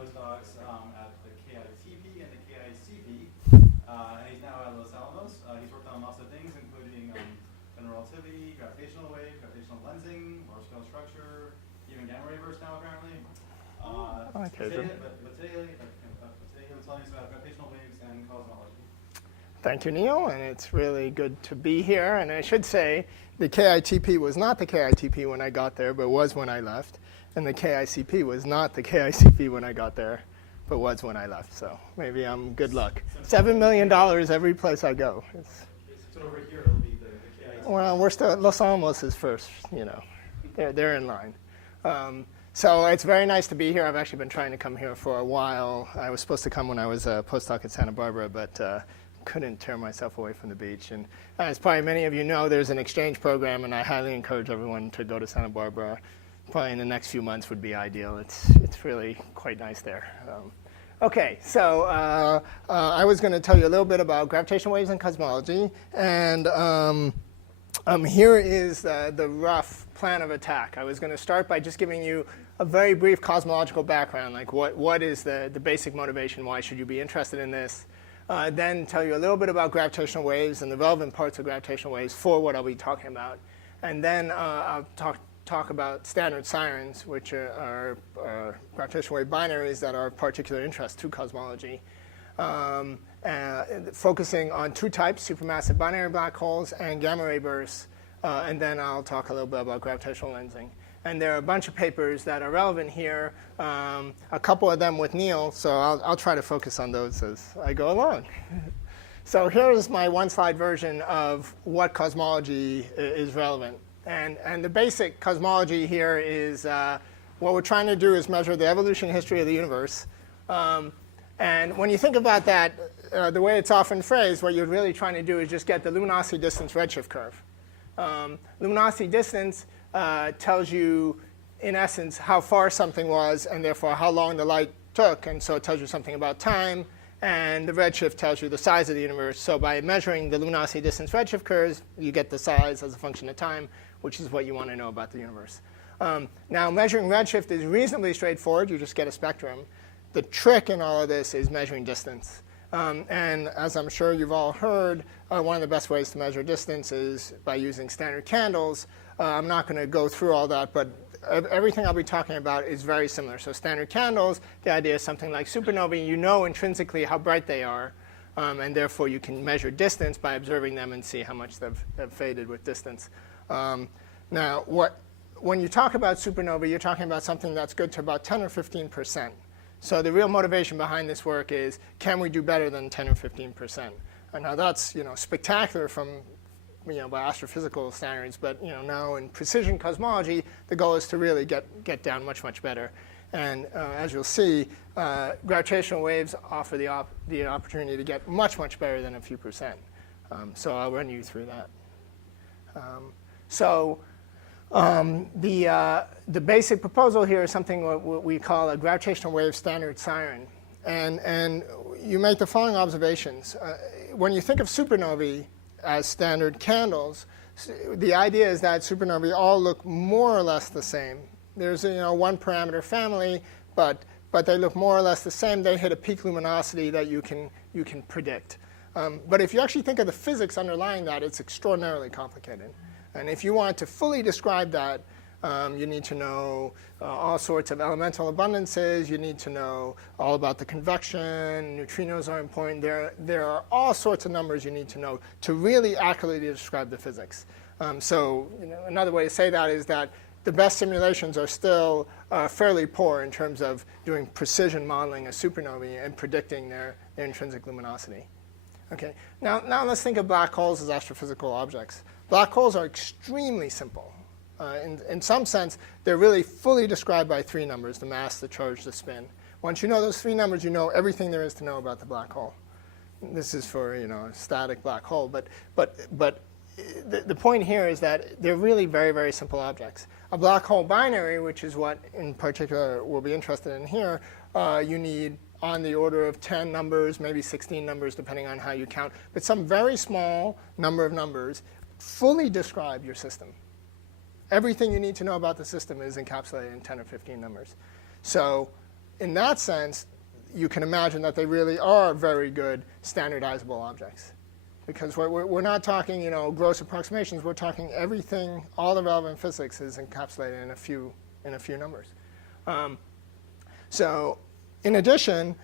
postdocs at the KITP and the KICP, and he's now at Los Alamos. He's worked on lots of things, including general relativity, gravitational wave, gravitational lensing, large-scale structure, even gamma ray bursts now apparently. But today he'll tell us about gravitational waves and cosmology. Thank you, Neil, and it's really good to be here. And I should say, the KITP was not the KITP when I got there, but was when I left. And the KICP was not the KICP when I got there, but was when I left. So maybe I'm good luck. $7 million every place I go. So over here it'll be the KICP. Well, we're still, Los Alamos is first, you know. They're in line. So it's very nice to be here. I've actually been trying to come here for a while. I was supposed to come when I was a postdoc at Santa Barbara, but couldn't tear myself away from the beach. And as probably many of you know, there's an exchange program, and I highly encourage everyone to go to Santa Barbara. Probably in the next few months would be ideal. It's really quite nice there. Okay, so I was going to tell you a little bit about gravitational waves and cosmology. And here is the rough plan of attack. I was going to start by just giving you a very brief cosmological background, like what is the basic motivation, why should you be interested in this? Then tell you a little bit about gravitational waves and the relevant parts of gravitational waves for what I'll be talking about. And then I'll talk about standard Sirens, which are gravitational wave binaries that are of particular interest to cosmology. Focusing on two types, supermassive binary black holes and gamma ray bursts. And then I'll talk a little bit about gravitational lensing. And there are a bunch of papers that are relevant here, a couple of them with Neil, so I'll try to focus on those as I go along. So here's my one-slide version of what cosmology is relevant. And the basic cosmology here is what we're trying to do is measure the evolution history of the universe. And when you think about that, the way it's often phrased, what you're really trying to do is just get the luminosity distance redshift curve. Luminosity distance tells you, in essence, how far something was and therefore how long the light took. And so it tells you something about time. And the redshift tells you the size of the universe. So by measuring the luminosity distance redshift curves, you get the size as a function of time, which is what you want to know about the universe. Now, measuring redshift is reasonably straightforward. You just get a spectrum. The trick in all of this is measuring distance. And as I'm sure you've all heard, one of the best ways to measure distance is by using standard candles. I'm not going to go through all that, but everything I'll be talking about is very similar. So standard candles, the idea is something like supernovae. You know intrinsically how bright they are, and therefore you can measure distance by observing them and see how much they've faded with distance. Now, when you talk about supernovae, you're talking about something that's good to about 10 or 15%. So the real motivation behind this work is, can we do better than 10 or 15%? And now that's spectacular from by astrophysical standards, but now in precision cosmology, the goal is to really get down much, much better. And as you'll see, gravitational waves offer the opportunity to get much, much better than a few percent. So I'll run you through that. The basic proposal here is something what we call a gravitational wave standard siren. And you make the following observations. When you think of supernovae as standard candles, the idea is that supernovae all look more or less the same. There's one parameter family, but they look more or less the same. They hit a peak luminosity that you can predict. But if you actually think of the physics underlying that, it's extraordinarily complicated. And if you want to fully describe that, you need to know all sorts of elemental abundances. You need to know all about the convection. Neutrinos are important. There are all sorts of numbers you need to know to really accurately describe the physics. Another way to say that is that the best simulations are still fairly poor in terms of doing precision modeling of supernovae and predicting their intrinsic luminosity. Okay. Now let's think of black holes as astrophysical objects. Black holes are extremely simple. In some sense, they're really fully described by three numbers: the mass, the charge, the spin. Once you know those three numbers, you know everything there is to know about the black hole. This is for a static black hole, but the point here is that they're really very, very simple objects. A black hole binary, which is what in particular we'll be interested in here, you need on the order of 10 numbers, maybe 16 numbers, depending on how you count, but some very small number of numbers fully describe your system. Everything you need to know about the system is encapsulated in 10 or 15 numbers. So in that sense, you can imagine that they really are very good standardizable objects. Because we're not talking, gross approximations. We're talking everything, all the relevant physics is encapsulated in a few numbers. So in addition,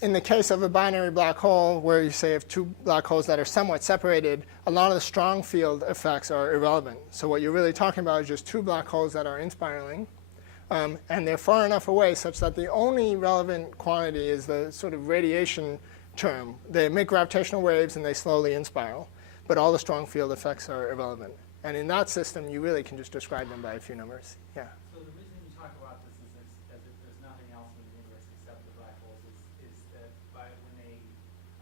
in the case of a binary black hole, where you say have two black holes that are somewhat separated, a lot of the strong field effects are irrelevant. So what you're really talking about is just two black holes that are inspiraling. And they're far enough away such that the only relevant quantity is the sort of radiation term. They make gravitational waves and they slowly inspiral. But all the strong field effects are irrelevant. And in that system, you really can just describe them by a few numbers. Yeah? So the reason you talk about this is as if there's nothing else in the universe except the black holes is that when they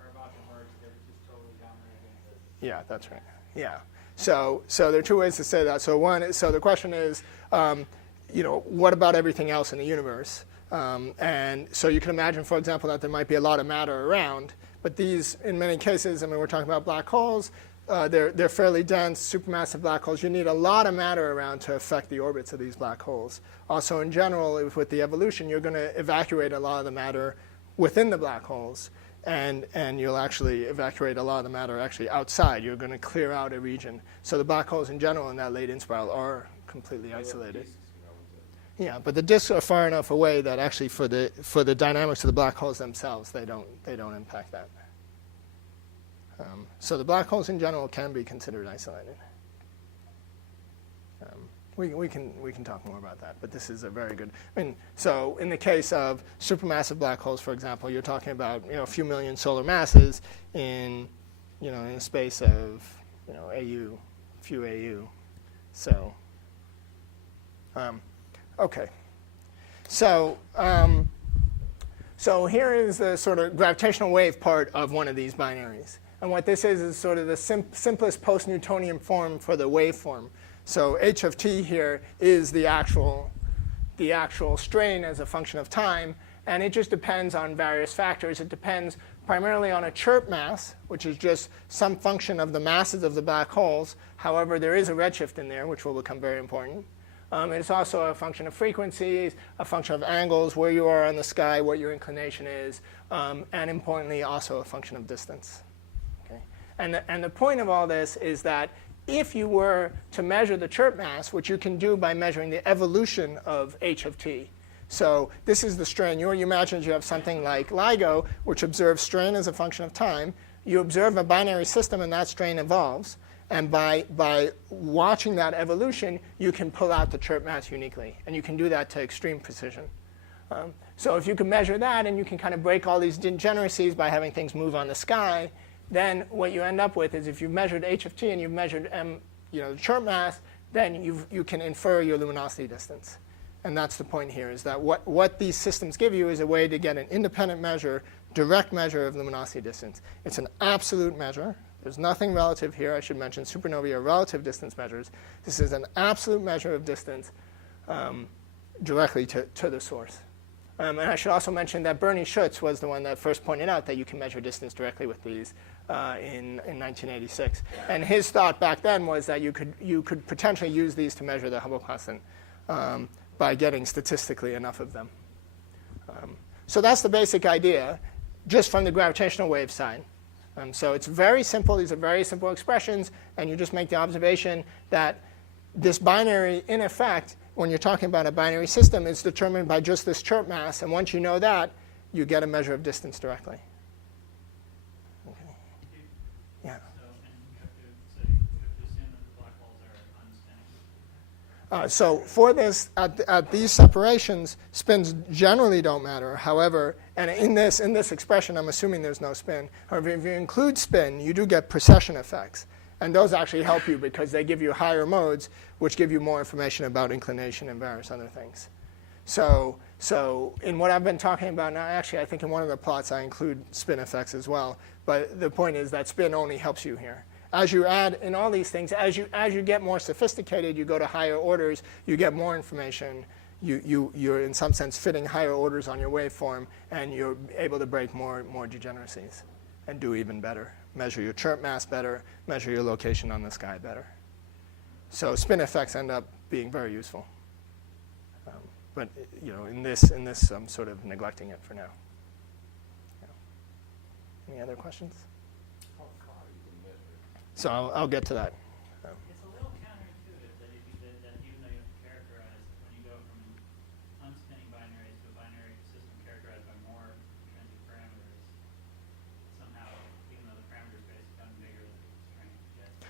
are about to merge, they're just totally dominating. Yeah, that's right. Yeah. So there are two ways to say that. So so the question is, what about everything else in the universe? And so you can imagine, for example, that there might be a lot of matter around. But these, in many cases, we're talking about black holes. They're fairly dense, supermassive black holes. You need a lot of matter around to affect the orbits of these black holes. Also, in general, with the evolution, you're going to evacuate a lot of the matter within the black holes. And you'll actually evacuate a lot of the matter actually outside. You're going to clear out a region. So the black holes in general in that late inspiral are completely isolated. Yeah, but the disks are far enough away that actually for the dynamics of the black holes themselves, they don't impact that. So the black holes in general can be considered isolated. We can talk more about that, but this is a very good. So in the case of supermassive black holes, for example, you're talking about a few million solar masses in a space of few AU. So. Okay, so here is the sort of gravitational wave part of one of these binaries. And what this is sort of the simplest post-Newtonian form for the waveform. So h of t here is the actual strain as a function of time. And it just depends on various factors. It depends primarily on a chirp mass, which is just some function of the masses of the black holes. However, there is a redshift in there, which will become very important. It's also a function of frequencies, a function of angles, where you are on the sky, what your inclination is, and importantly, also a function of distance. Okay? And the point of all this is that if you were to measure the chirp mass, which you can do by measuring the evolution of h of t. So this is the strain. You imagine you have something like LIGO, which observes strain as a function of time. You observe a binary system, and that strain evolves. And by watching that evolution, you can pull out the chirp mass uniquely. And you can do that to extreme precision. So if you can measure that, and you can kind of break all these degeneracies by having things move on the sky, then what you end up with is if you've measured h of t and you've measured the chirp mass, then you can infer your luminosity distance. And that's the point here, is that what these systems give you is a way to get an independent measure, direct measure of luminosity distance. It's an absolute measure. There's nothing relative here. I should mention supernovae are relative distance measures. This is an absolute measure of distance directly to the source. And I should also mention that Bernie Schutz was the one that first pointed out that you can measure distance directly with these in 1986. And his thought back then was that you could potentially use these to measure the Hubble constant by getting statistically enough of them. So that's the basic idea, just from the gravitational wave side. So it's very simple. These are very simple expressions. And you just make the observation that this binary, in effect, when you're talking about a binary system, is determined by just this chirp mass. And once you know that, you get a measure of distance directly. Okay. Yeah. So you have to assume that the black holes are unspinning. So for this, at these separations, spins generally don't matter. However, and in this expression, I'm assuming there's no spin. However, if you include spin, you do get precession effects. And those actually help you because they give you higher modes, which give you more information about inclination and various other things. So in what I've been talking about now, actually, I think in one of the plots I include spin effects as well. But the point is that spin only helps you here. As you add in all these things, as you get more sophisticated, you go to higher orders, you get more information. You're in some sense fitting higher orders on your waveform, and you're able to break more degeneracies and do even better. Measure your chirp mass better, measure your location on the sky better. So spin effects end up being very useful. but in this, I'm sort of neglecting it for now. Yeah. Any other questions? How far you can measure? So I'll get to that. It's a little counterintuitive that, that even though you have to characterize, when you go from unspinning binaries to a binary system characterized by more intrinsic parameters, somehow, even though the parameter space has gotten bigger, the constraint gets.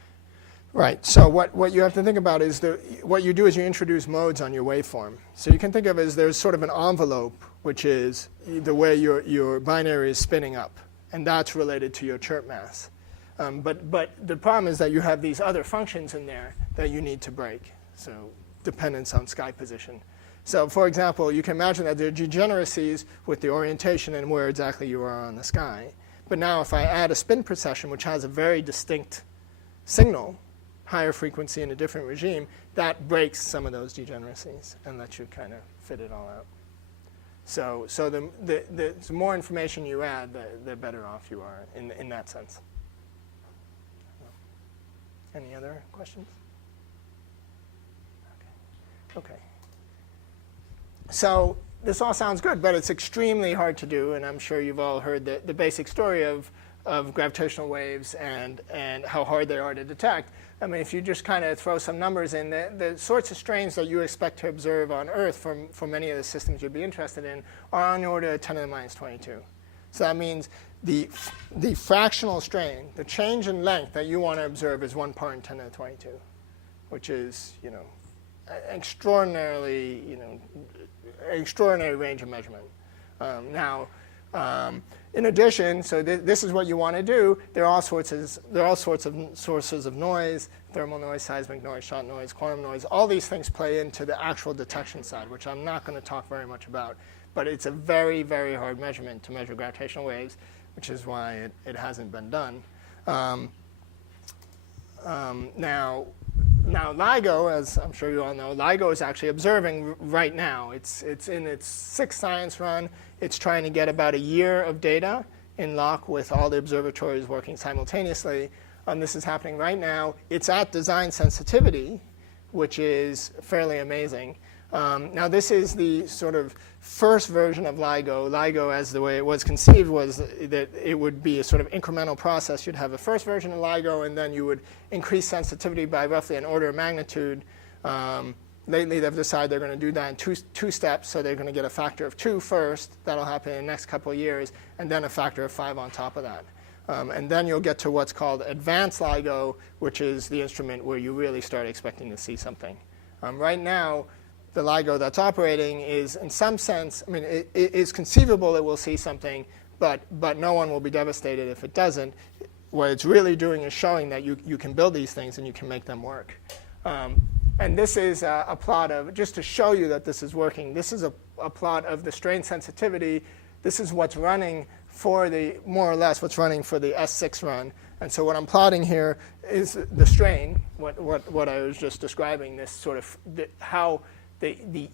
Right. So what you have to think about is what you do is you introduce modes on your waveform. So you can think of it as there's sort of an envelope, which is the way your binary is spinning up, and that's related to your chirp mass. But the problem is that you have these other functions in there that you need to break. So dependence on sky position. So for example, you can imagine that there are degeneracies with the orientation and where exactly you are on the sky. But now if I add a spin precession, which has a very distinct signal, higher frequency in a different regime, that breaks some of those degeneracies and lets you kind of fit it all out. So the more information you add, the better off you are in that sense. Any other questions? Okay. So this all sounds good, but it's extremely hard to do, and I'm sure you've all heard the basic story of gravitational waves and how hard they are to detect. I mean, if you just kind of throw some numbers in, the sorts of strains that you expect to observe on Earth from many of the systems you'd be interested in are on the order of 10 to the minus 22. So that means the fractional strain, the change in length that you want to observe is 1 part in 10 to the 22, which is, extraordinary range of measurement. In addition, so this is what you want to do. There are all sorts of sources of noise: thermal noise, seismic noise, shot noise, quantum noise. All these things play into the actual detection side, which I'm not going to talk very much about. But it's a very, very hard measurement to measure gravitational waves, which is why it hasn't been done. Now LIGO, as I'm sure you all know, LIGO is actually observing right now. It's in its 6th science run. It's trying to get about a year of data in lock with all the observatories working simultaneously. This is happening right now. It's at design sensitivity, which is fairly amazing. Now this is the sort of first version of LIGO. LIGO, as the way it was conceived, was that it would be a sort of incremental process. You'd have a first version of LIGO, and then you would increase sensitivity by roughly an order of magnitude. Lately, they've decided they're going to do that in two steps. So they're going to get a factor of 2 first. That'll happen in the next couple of years, and then a factor of 5 on top of that. And then you'll get to what's called advanced LIGO, which is the instrument where you really start expecting to see something. Right now, the LIGO that's operating is, in some sense, I mean, it is conceivable it will see something, but no one will be devastated if it doesn't. What it's really doing is showing that you can build these things and you can make them work. And this is a plot of, just to show you that this is working, this is a plot of the strain sensitivity. This is what's running for more or less what's running for the S6 run. And so what I'm plotting here is the strain, what I was just describing, this sort of how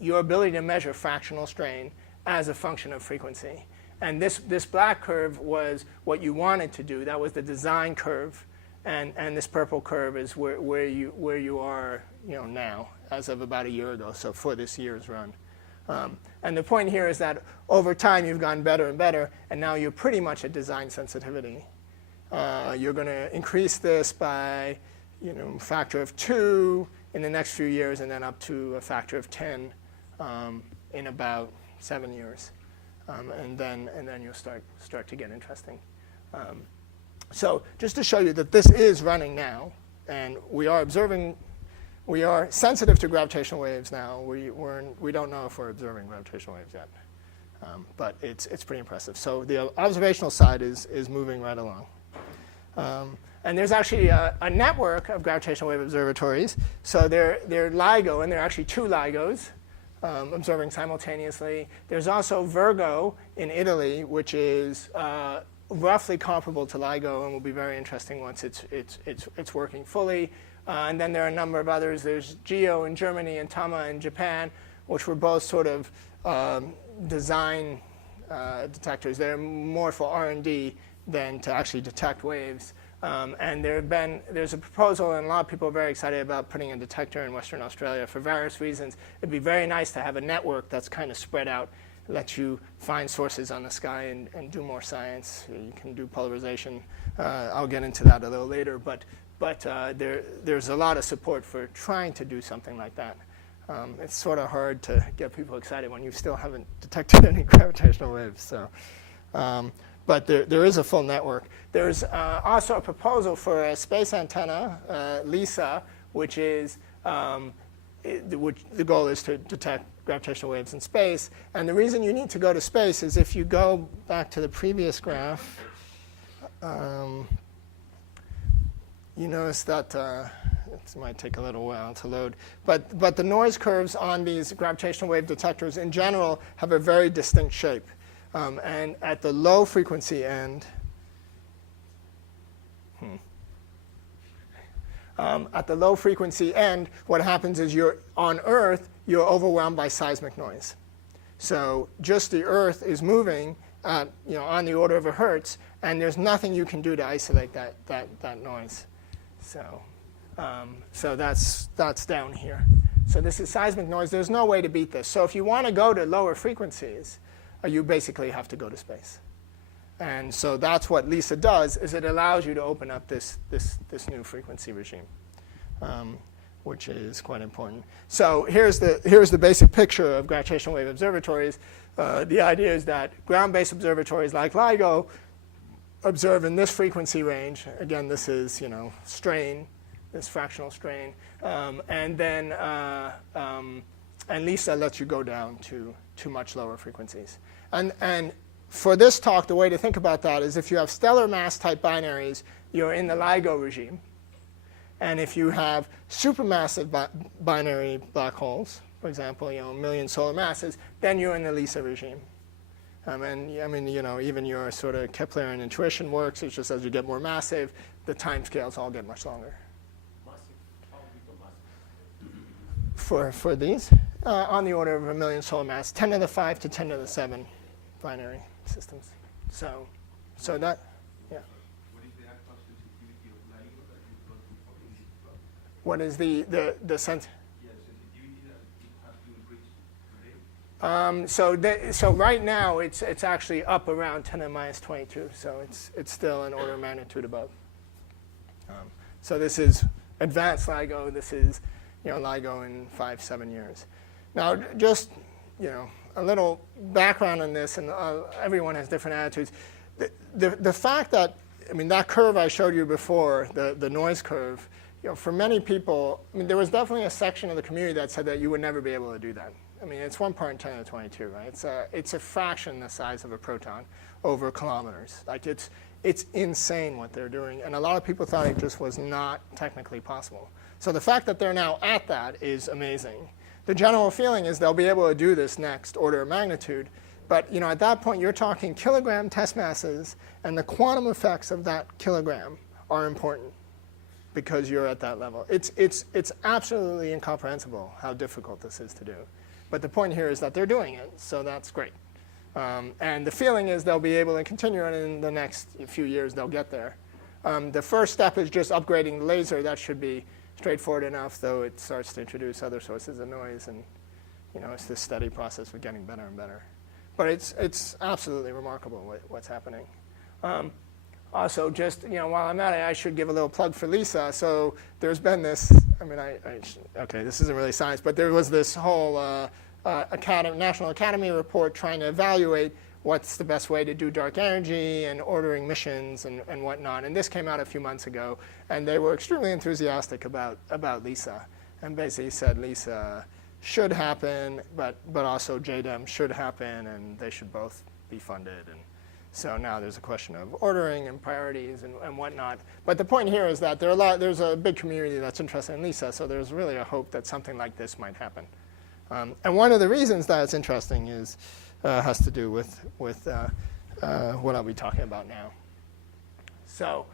your ability to measure fractional strain as a function of frequency. And this black curve was what you wanted to do. That was the design curve. And this purple curve is where you are now, as of about a year ago, so for this year's run. And the point here is that over time you've gotten better and better, and now you're pretty much at design sensitivity. You're going to increase this by a factor of 2 in the next few years, and then up to a factor of 10 in about 7 years, and then you'll start to get interesting. So just to show you that this is running now, and we are sensitive to gravitational waves now. We don't know if we're observing gravitational waves yet, but it's pretty impressive. So the observational side is moving right along. And there's actually a network of gravitational wave observatories. So they're LIGO, and there are actually 2 LIGOs observing simultaneously. There's also Virgo in Italy, which is roughly comparable to LIGO and will be very interesting once it's working fully. And then there are a number of others. There's GEO in Germany and TAMA in Japan, which were both sort of design detectors. They're more for R&D than to actually detect waves. And there's a proposal, and a lot of people are very excited about putting a detector in Western Australia for various reasons. It'd be very nice to have a network that's kind of spread out, lets you find sources on the sky and do more science. You can do polarization. I'll get into that a little later, but there's a lot of support for trying to do something like that. It's sort of hard to get people excited when you still haven't detected any gravitational waves. So, but there is a full network. There's also a proposal for a space antenna, LISA, which is which the goal is to detect gravitational waves in space. And the reason you need to go to space is if you go back to the previous graph, you notice that it might take a little while to load. But the noise curves on these gravitational wave detectors in general have a very distinct shape. And at the low frequency end, at the low frequency end, what happens is on Earth, you're overwhelmed by seismic noise. So just the Earth is moving at, on the order of a hertz, and there's nothing you can do to isolate that noise. So that's down here. So this is seismic noise. There's no way to beat this. So if you want to go to lower frequencies, you basically have to go to space. And so that's what LISA does, is it allows you to open up this new frequency regime, which is quite important. So here's the basic picture of gravitational wave observatories. The idea is that ground-based observatories like LIGO observe in this frequency range. Again, this is strain, this fractional strain, and then and LISA lets you go down to much lower frequencies. And for this talk, the way to think about that is if you have stellar mass type binaries, you're in the LIGO regime. And if you have supermassive binary black holes, for example, a million solar masses, then you're in the LISA regime. Even your sort of Keplerian intuition works. It's just as you get more massive, the time scales all get much longer. Massive, how big a massive? For these, on the order of 1 million solar mass, 10 to the 5 to 10 to the 7 binary systems. So that, yeah. What is the actual sensitivity of LIGO that you got before in this plot? What is the sense? Yeah, sensitivity that it has to increase today. So right now it's actually up around 10 to the minus 22. So it's still an order of magnitude above. So this is advanced LIGO. This is LIGO in 5-7 years. Now just a little background on this, and everyone has different attitudes. The fact that that curve I showed you before, the noise curve, for many people, there was definitely a section of the community that said that you would never be able to do that. It's 1 part in 10 to the 22, right? It's a fraction the size of a proton over kilometers. Like it's insane what they're doing, and a lot of people thought it just was not technically possible. So the fact that they're now at that is amazing. The general feeling is they'll be able to do this next order of magnitude, but at that point you're talking kilogram test masses, and the quantum effects of that kilogram are important because you're at that level. It's absolutely incomprehensible how difficult this is to do. But the point here is that they're doing it, so that's great. And the feeling is they'll be able to continue, and in the next few years they'll get there. The first step is just upgrading the laser. That should be straightforward enough, though it starts to introduce other sources of noise, and it's this steady process of getting better and better. But it's absolutely remarkable what's happening. Also, just while I'm at it, I should give a little plug for LISA. So there's been this. Okay, this isn't really science, but there was this whole National Academy report trying to evaluate what's the best way to do dark energy and ordering missions and whatnot. And this came out a few months ago, and they were extremely enthusiastic about LISA, and basically said LISA should happen, but also JDEM should happen, and they should both be funded. And so now there's a question of ordering and priorities and whatnot. But the point here is that there's a big community that's interested in LISA, so there's really a hope that something like this might happen. And one of the reasons that it's interesting has to do with what I'll be talking about now. So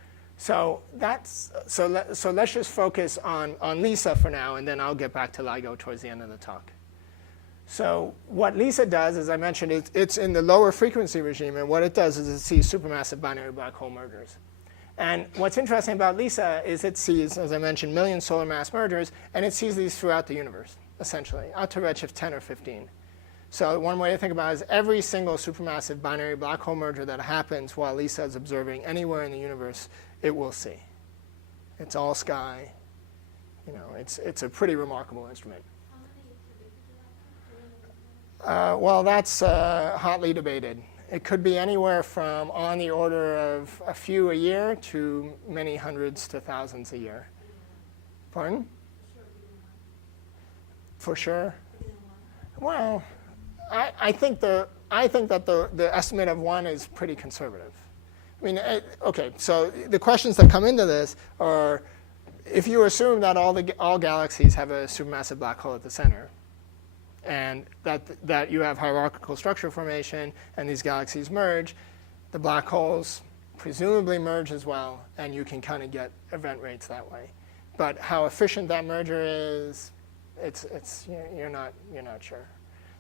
let's just focus on LISA for now, and then I'll get back to LIGO towards the end of the talk. So what LISA does, as I mentioned, it's in the lower frequency regime, and what it does is it sees supermassive binary black hole mergers. And what's interesting about LISA is it sees, as I mentioned, million solar mass mergers, and it sees these throughout the universe, essentially, out to redshift 10 or 15. So one way to think about it is every single supermassive binary black hole merger that happens while LISA is observing anywhere in the universe, it will see. It's all sky. You know, it's a pretty remarkable instrument. Well, that's hotly debated. It could be anywhere from on the order of a few a year to many hundreds to thousands a year. Pardon? For sure. Well, I think that the estimate of 1 is pretty conservative. I mean, okay. So the questions that come into this are, if you assume that all galaxies have a supermassive black hole at the center, and that you have hierarchical structure formation, and these galaxies merge, the black holes presumably merge as well, and you can kind of get event rates that way. But how efficient that merger is, you're not sure.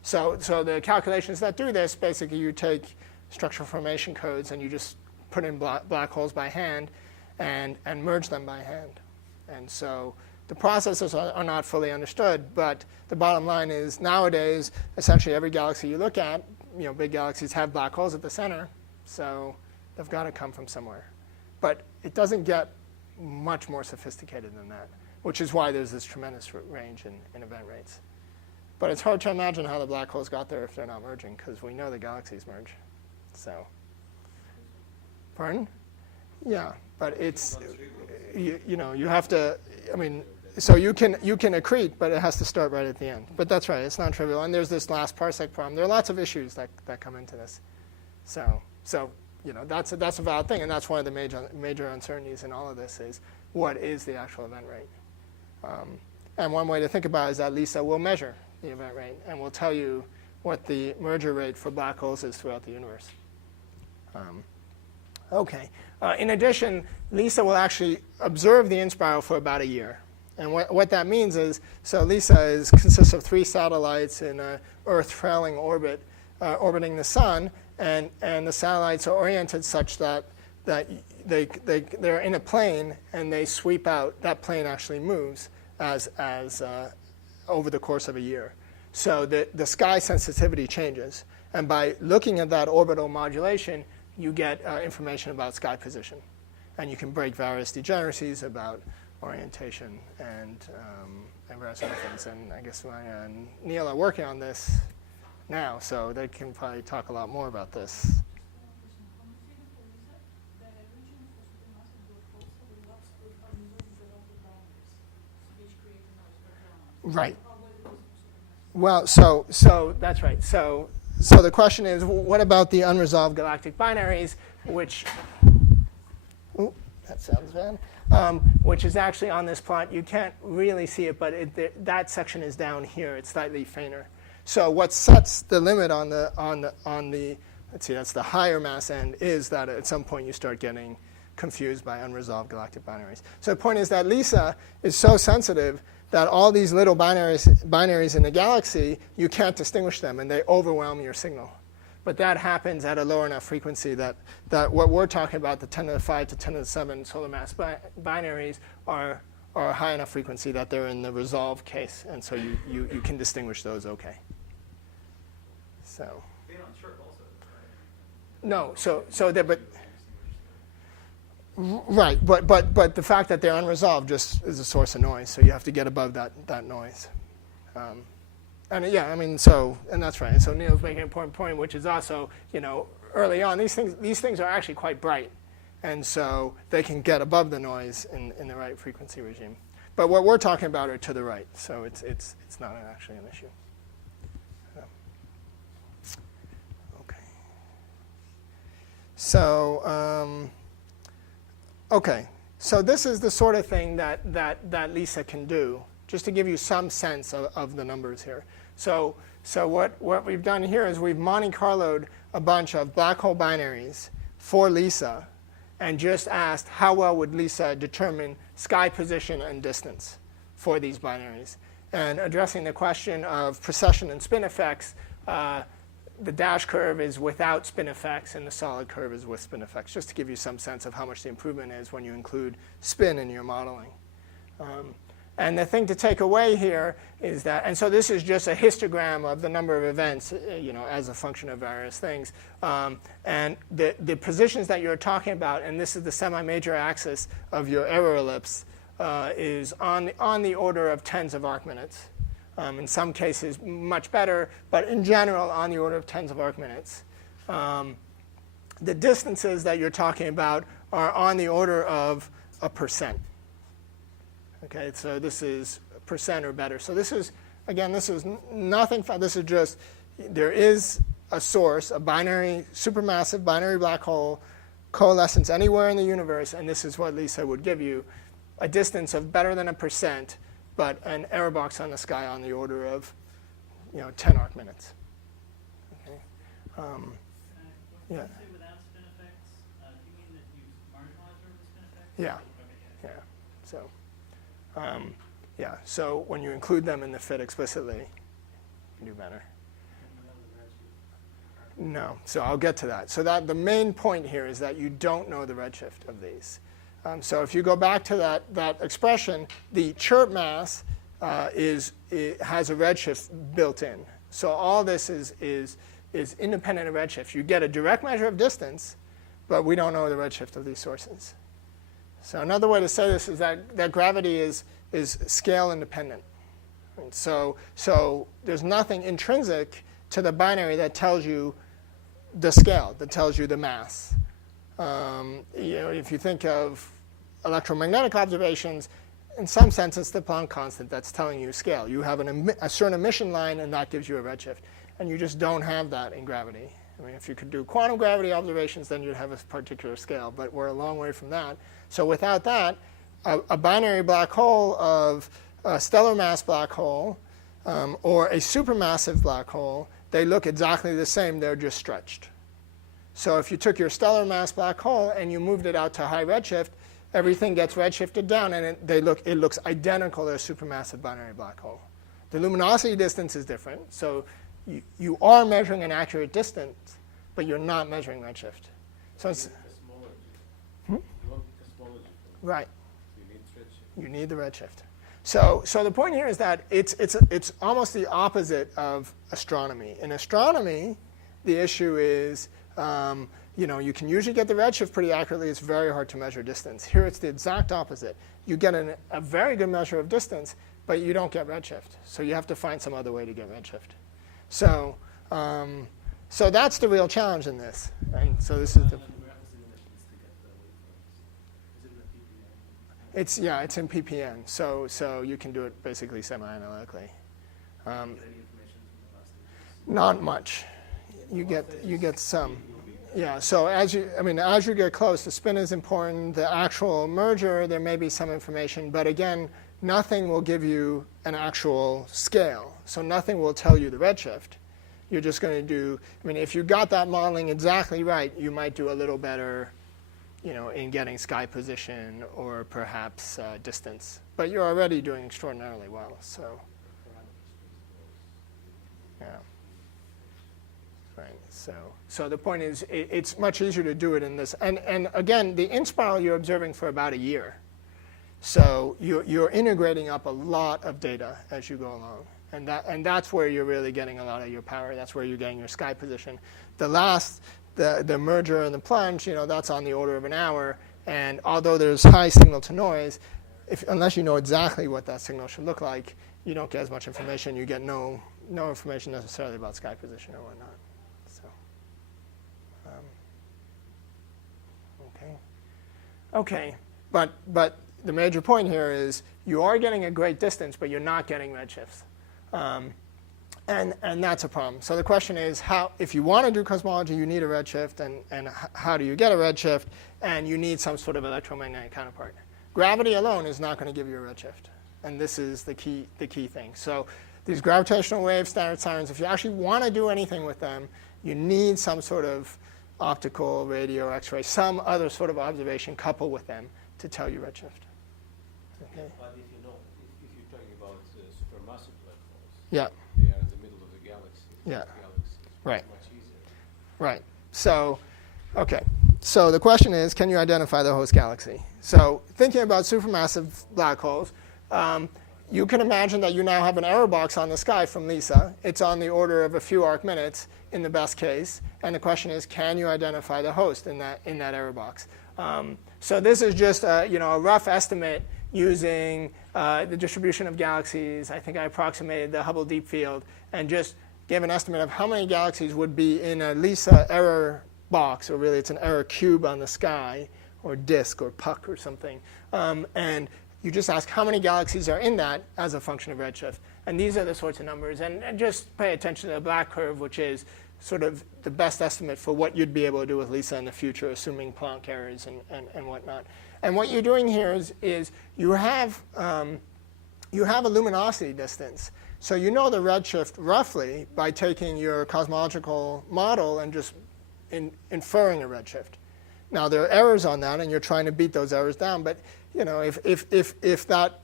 So the calculations that do this, basically you take structural formation codes and you just put in black holes by hand and merge them by hand. And so the processes are not fully understood, but the bottom line is nowadays, essentially every galaxy you look at, big galaxies have black holes at the center, so they've got to come from somewhere. But it doesn't get much more sophisticated than that, which is why there's this tremendous range in event rates. But it's hard to imagine how the black holes got there if they're not merging, because we know the galaxies merge. So, pardon? Yeah, but it's, you have to, I mean, so you can accrete, but it has to start right at the end. But that's right, it's not trivial. And there's this last parsec problem. There are lots of issues that come into this. So that's a valid thing, and that's one of the major uncertainties in all of this is what is the actual event rate. And one way to think about it is that LISA will measure the event rate and will tell you what the merger rate for black holes is throughout the universe. Okay. In addition, LISA will actually observe the inspiral for about a year. And what that means is, so LISA consists of 3 satellites in an Earth-trailing orbit orbiting the sun, and the satellites are oriented such that they're in a plane and they sweep out. That plane actually moves as over the course of a year. So the sky sensitivity changes. And by looking at that orbital modulation, you get information about sky position. And you can break various degeneracies about orientation and various other things. And I guess Maya and Neil are working on this now, so they can probably talk a lot more about this. Right. Well, so that's right. So the question is, what about the unresolved galactic binaries, which, that sounds bad, which is actually on this plot. You can't really see it, but that section is down here. It's slightly fainter. So what sets the limit on the let's see, that's the higher mass end, is that at some point you start getting confused by unresolved galactic binaries. So the point is that LISA is so sensitive that all these little binaries in the galaxy, you can't distinguish them, and they overwhelm your signal. But that happens at a low enough frequency that what we're talking about, the 10 to the 5 to 10 to the 7 solar mass binaries, are a high enough frequency that they're in the resolved case, and so you can distinguish those okay. So. They don't chirp also, right? No, but. Right, but the fact that they're unresolved just is a source of noise, so you have to get above that noise. And yeah, I mean, and that's right. So Neil's making an important point, which is also, early on, these things are actually quite bright, and so they can get above the noise in the right frequency regime. But what we're talking about are to the right, so it's not actually an issue. Okay. So. Okay, so this is the sort of thing that LISA can do, just to give you some sense of the numbers here. So what we've done here is we've Monte Carlo'd a bunch of black hole binaries for LISA and just asked how well would LISA determine sky position and distance for these binaries. And addressing the question of precession and spin effects, the dash curve is without spin effects, and the solid curve is with spin effects, just to give you some sense of how much the improvement is when you include spin in your modeling. And the thing to take away here is that, and so this is just a histogram of the number of events, as a function of various things. And the positions that you're talking about, and this is the semi-major axis of your error ellipse, is on the order of tens of arc minutes. In some cases, much better, but in general, on the order of tens of arc minutes. The distances that you're talking about are on the order of 1%. Okay, so this is 1% or better. So this is, again, this is nothing fun. This is just, there is a source, a binary, supermassive binary black hole, coalescence anywhere in the universe, and this is what Lisa would give you, a distance of better than 1%, but an error box on the sky on the order of 10 arc minutes. Okay. When Yeah. you say without spin effects, do you mean that you marginalize over the spin effects? Yeah. Okay, yeah. Yeah. So, so when you include them in the fit explicitly, you do better. No. So I'll get to that. So that the main point here is that you don't know the redshift of these. So if you go back to that expression, the chirp mass has a redshift built in. So all this is independent of redshift. You get a direct measure of distance, but we don't know the redshift of these sources. So another way to say this is that gravity is scale independent. And so there's nothing intrinsic to the binary that tells you the scale, that tells you the mass. If you think of electromagnetic observations, in some sense it's the Planck constant that's telling you scale. You have a certain emission line, and that gives you a redshift. And you just don't have that in gravity. I mean, if you could do quantum gravity observations, then you'd have a particular scale. But we're a long way from that. So without that, a binary black hole of a stellar mass black hole or a supermassive black hole, they look exactly the same. They're just stretched. So if you took your stellar mass black hole and you moved it out to high redshift, everything gets redshifted down, and it looks identical to a supermassive binary black hole. The luminosity distance is different. So you are measuring an accurate distance, but you're not measuring redshift. So it's Cosmology. Hmm? You want cosmology. right. You need redshift. You need the redshift. So the point here is that it's almost the opposite of astronomy. In astronomy, the issue is you can usually get the redshift pretty accurately. It's very hard to measure distance. Here it's the exact opposite. You get a very good measure of distance, but you don't get redshift. So you have to find some other way to get redshift. So that's the real challenge in this. And so this is the. It's in ppn. So you can do it basically semi-analytically. Not much. You get some. Yeah. So as you get close, the spin is important. The actual merger, there may be some information, but again, nothing will give you an actual scale. So nothing will tell you the redshift. You're just going to do. If you got that modeling exactly right, you might do a little better, in getting sky position or perhaps distance. But you're already doing extraordinarily well. So. Yeah. Right. So the point is, it's much easier to do it in this. And again, the in-spiral you're observing for about a year. So you're integrating up a lot of data as you go along. And that's where you're really getting a lot of your power. That's where you're getting your sky position. The merger and the plunge, that's on the order of an hour. And although there's high signal to noise, unless you know exactly what that signal should look like, you don't get as much information. You get no information necessarily about sky position or whatnot. So, okay. But the major point here is you are getting a great distance, but you're not getting redshifts. And that's a problem. So the question is, if you want to do cosmology, you need a redshift, and how do you get a redshift? And you need some sort of electromagnetic counterpart. Gravity alone is not going to give you a redshift, and this is the key thing. So these gravitational wave standard sirens, if you actually want to do anything with them, you need some sort of optical, radio, X-ray, some other sort of observation coupled with them to tell you redshift. Okay. But if you're talking about supermassive black holes, Yeah. they are in the middle of the galaxy. Yeah. Galaxy is Right. much easier. Right. So, okay. So the question is, can you identify the host galaxy? So thinking about supermassive black holes, you can imagine that you now have an error box on the sky from LISA. It's on the order of a few arc minutes in the best case. And the question is, can you identify the host in that error box? So this is just a rough estimate using the distribution of galaxies. I think I approximated the Hubble Deep Field and just gave an estimate of how many galaxies would be in a LISA error box, or really it's an error cube on the sky, or disk, or puck, or something. And you just ask how many galaxies are in that as a function of redshift. And these are the sorts of numbers. And just pay attention to the black curve, which is sort of the best estimate for what you'd be able to do with LISA in the future, assuming Planck errors and whatnot. And what you're doing here is you have a luminosity distance. So you know the redshift roughly by taking your cosmological model and just inferring a redshift. Now there are errors on that, and you're trying to beat those errors down. But if that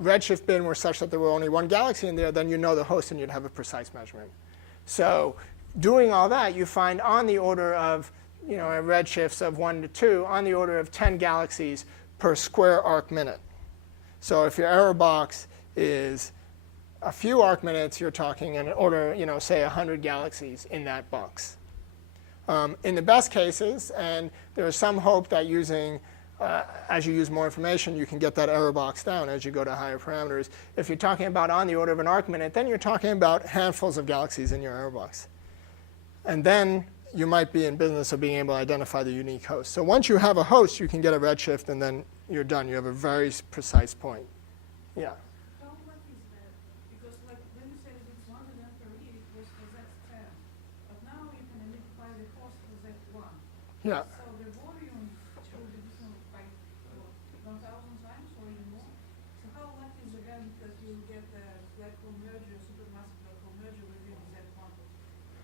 redshift bin were such that there were only one galaxy in there, then you know the host and you'd have a precise measurement. So doing all that, you find on the order of redshifts of 1 to 2, on the order of 10 galaxies per square arc minute. So if your error box is a few arc minutes, you're talking an order, say 100 galaxies in that box. In the best cases, and there is some hope that as you use more information, you can get that error box down as you go to higher parameters. If you're talking about on the order of an arc minute, then you're talking about handfuls of galaxies in your error box. And then you might be in business of being able to identify the unique host. So once you have a host, you can get a redshift, and then you're done. You have a very precise point. Yeah. How much is that? Because when you said it's 1 event per year, it was for Z10. But now you can identify the host for Z1. Yeah. So the volume will be different by 1,000 times or even more. So how lucky is the event that you get the black hole merger, supermassive black hole merger within Z1?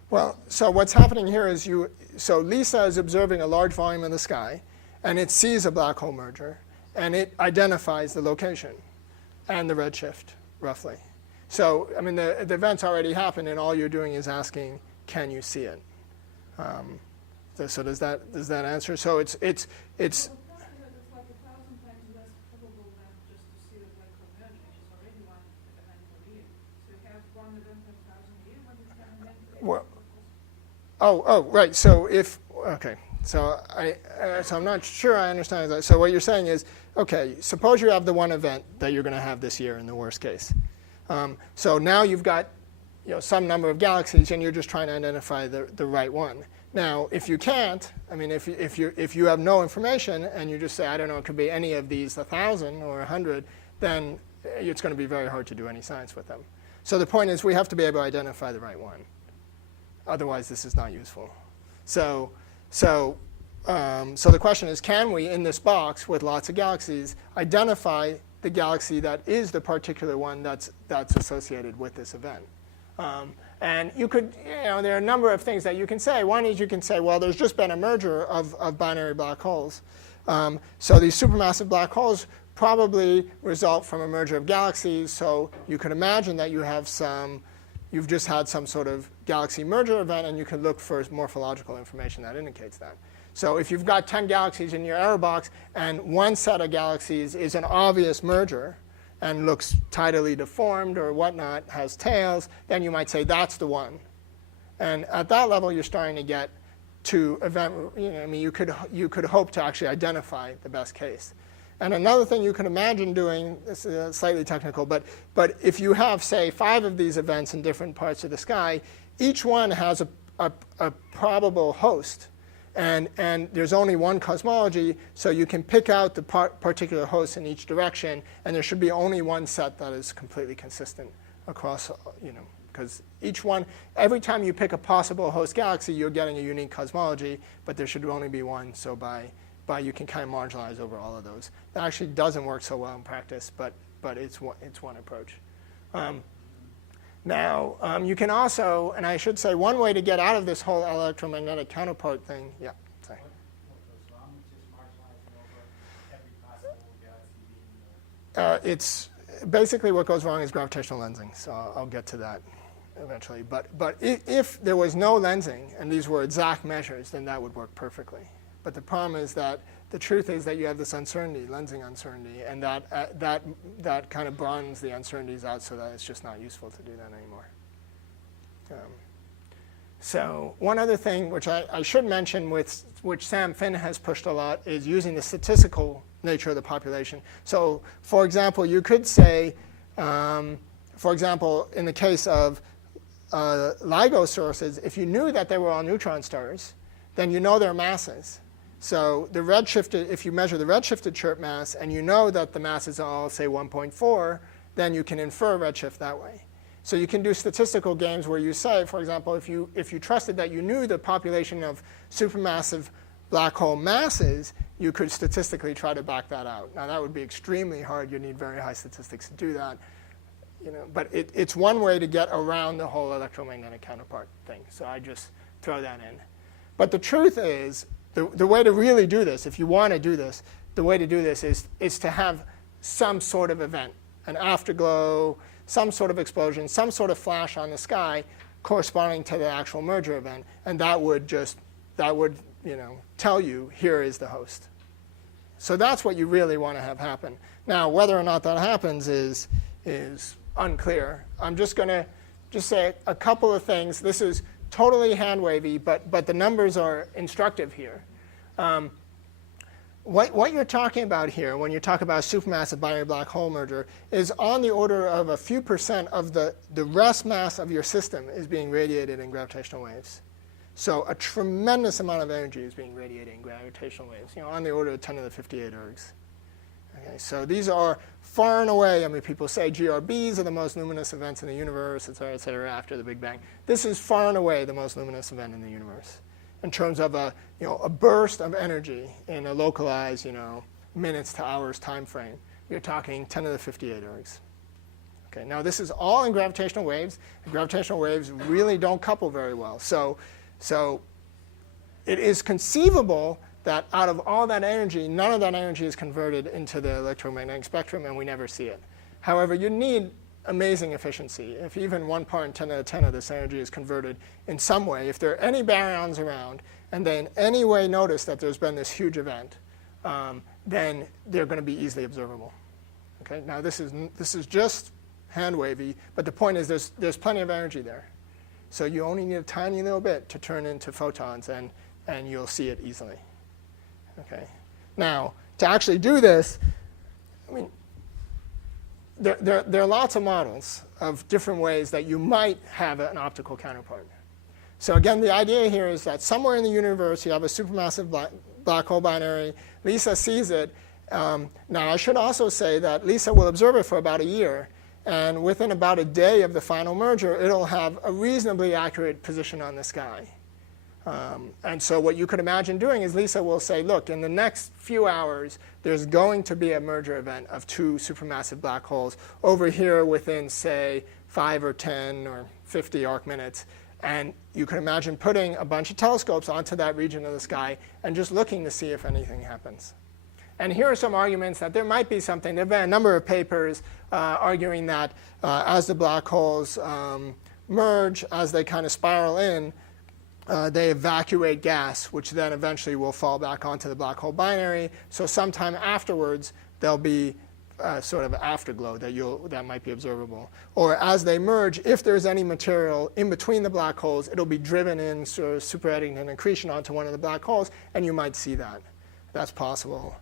Well, so what's happening here is so LISA is observing a large volume in the sky, and it sees a black hole merger, and it identifies the location and the redshift, roughly. So, I mean, the event's already happened, and all you're doing is asking, can you see it? So does that answer? So it's So it's like 1,000 times less probable than just to see the black hole merger, which is already 1 event per year. So you have 1 event per 1,000 years, but you can event per year. Right. So so I'm not sure I understand that. So what you're saying is, okay, suppose you have the one event that you're going to have this year in the worst case. So now you've got some number of galaxies, and you're just trying to identify the right one. Now, if you can't, I mean, if you have no information and you just say, I don't know, it could be any of these 1,000 or 100, then it's going to be very hard to do any science with them. So the point is, we have to be able to identify the right one. Otherwise, this is not useful. So the question is, can we, in this box with lots of galaxies, identify the galaxy that is the particular one that's associated with this event? And you could, there are a number of things that you can say. One is you can say, well, there's just been a merger of binary black holes. So these supermassive black holes probably result from a merger of galaxies. So you could imagine that you've just had some sort of galaxy merger event, and you can look for morphological information that indicates that. So if you've got 10 galaxies in your error box, and one set of galaxies is an obvious merger and looks tidally deformed or whatnot, has tails, then you might say that's the one. And at that level, you're starting to get to event. You could hope to actually identify the best case. And another thing you can imagine doing, this is slightly technical, but if you have, say, 5 of these events in different parts of the sky, each one has a probable host. And there's only one cosmology, so you can pick out the particular host in each direction, and there should be only one set that is completely consistent across, because each one, every time you pick a possible host galaxy, you're getting a unique cosmology, but there should only be one, so by you can kind of marginalize over all of those. That actually doesn't work so well in practice, but it's one approach. Now, you can also, and I should say, one way to get out of this whole electromagnetic counterpart thing, yeah, sorry. What goes wrong with just marginalizing over every possible galaxy being It's basically what goes wrong is gravitational lensing, so I'll get to that. eventually. But if there was no lensing and these were exact measures, then that would work perfectly. But the problem is that the truth is that you have this uncertainty, lensing uncertainty, and that kind of broadens the uncertainties out so that it's just not useful to do that anymore. So one other thing which I should mention, which Sam Finn has pushed a lot, is using the statistical nature of the population. So for example, you could say, for example, in the case of LIGO sources, if you knew that they were all neutron stars, then you know their masses. So the redshifted, if you measure the redshifted chirp mass and you know that the mass is all, say, 1.4, then you can infer redshift that way. So you can do statistical games where you say, for example, if you trusted that you knew the population of supermassive black hole masses, you could statistically try to back that out. Now that would be extremely hard. You need very high statistics to do that. But it's one way to get around the whole electromagnetic counterpart thing. So I just throw that in. But the truth is, the way to really do this, if you want to do this, the way to do this is to have some sort of event, an afterglow, some sort of explosion, some sort of flash on the sky corresponding to the actual merger event, and that would tell you here is the host. So that's what you really want to have happen. Now, whether or not that happens is unclear. I'm just going to say a couple of things. This is totally hand-wavy, but the numbers are instructive here. What you're talking about here when you talk about supermassive binary black hole merger is on the order of a few percent of the rest mass of your system is being radiated in gravitational waves. So a tremendous amount of energy is being radiated in gravitational waves, on the order of 10 to the 58 ergs. Okay, so these are far and away, people say GRBs are the most luminous events in the universe, et cetera, after the Big Bang. This is far and away the most luminous event in the universe in terms of a burst of energy in a localized, minutes to hours time frame. You're talking 10 to the 58 ergs. Okay, now this is all in gravitational waves, and gravitational waves really don't couple very well. So it is conceivable that out of all that energy, none of that energy is converted into the electromagnetic spectrum, and we never see it. However, you need amazing efficiency. If even 1 part in 10 to the 10 of this energy is converted in some way, if there are any baryons around, and they in any way notice that there's been this huge event, then they're going to be easily observable. Okay? Now, this is just hand-wavy, but the point is there's plenty of energy there. So you only need a tiny little bit to turn into photons, and you'll see it easily. Okay. Now, to actually do this, there are lots of models of different ways that you might have an optical counterpart. So again, the idea here is that somewhere in the universe you have a supermassive black hole binary. LISA sees it. Now, I should also say that LISA will observe it for about a year. And within about a day of the final merger, it'll have a reasonably accurate position on the sky. And so what you could imagine doing is LISA will say, look, in the next few hours, there's going to be a merger event of two supermassive black holes over here within, say, 5 or 10 or 50 arc minutes. And you can imagine putting a bunch of telescopes onto that region of the sky and just looking to see if anything happens. And here are some arguments that there might be something. There have been a number of papers arguing that as the black holes merge, as they kind of spiral in, they evacuate gas, which then eventually will fall back onto the black hole binary. So sometime afterwards, there'll be sort of afterglow that might be observable. Or as they merge, if there's any material in between the black holes, it'll be driven in sort of superheading and accretion onto one of the black holes, and you might see that. That's possible.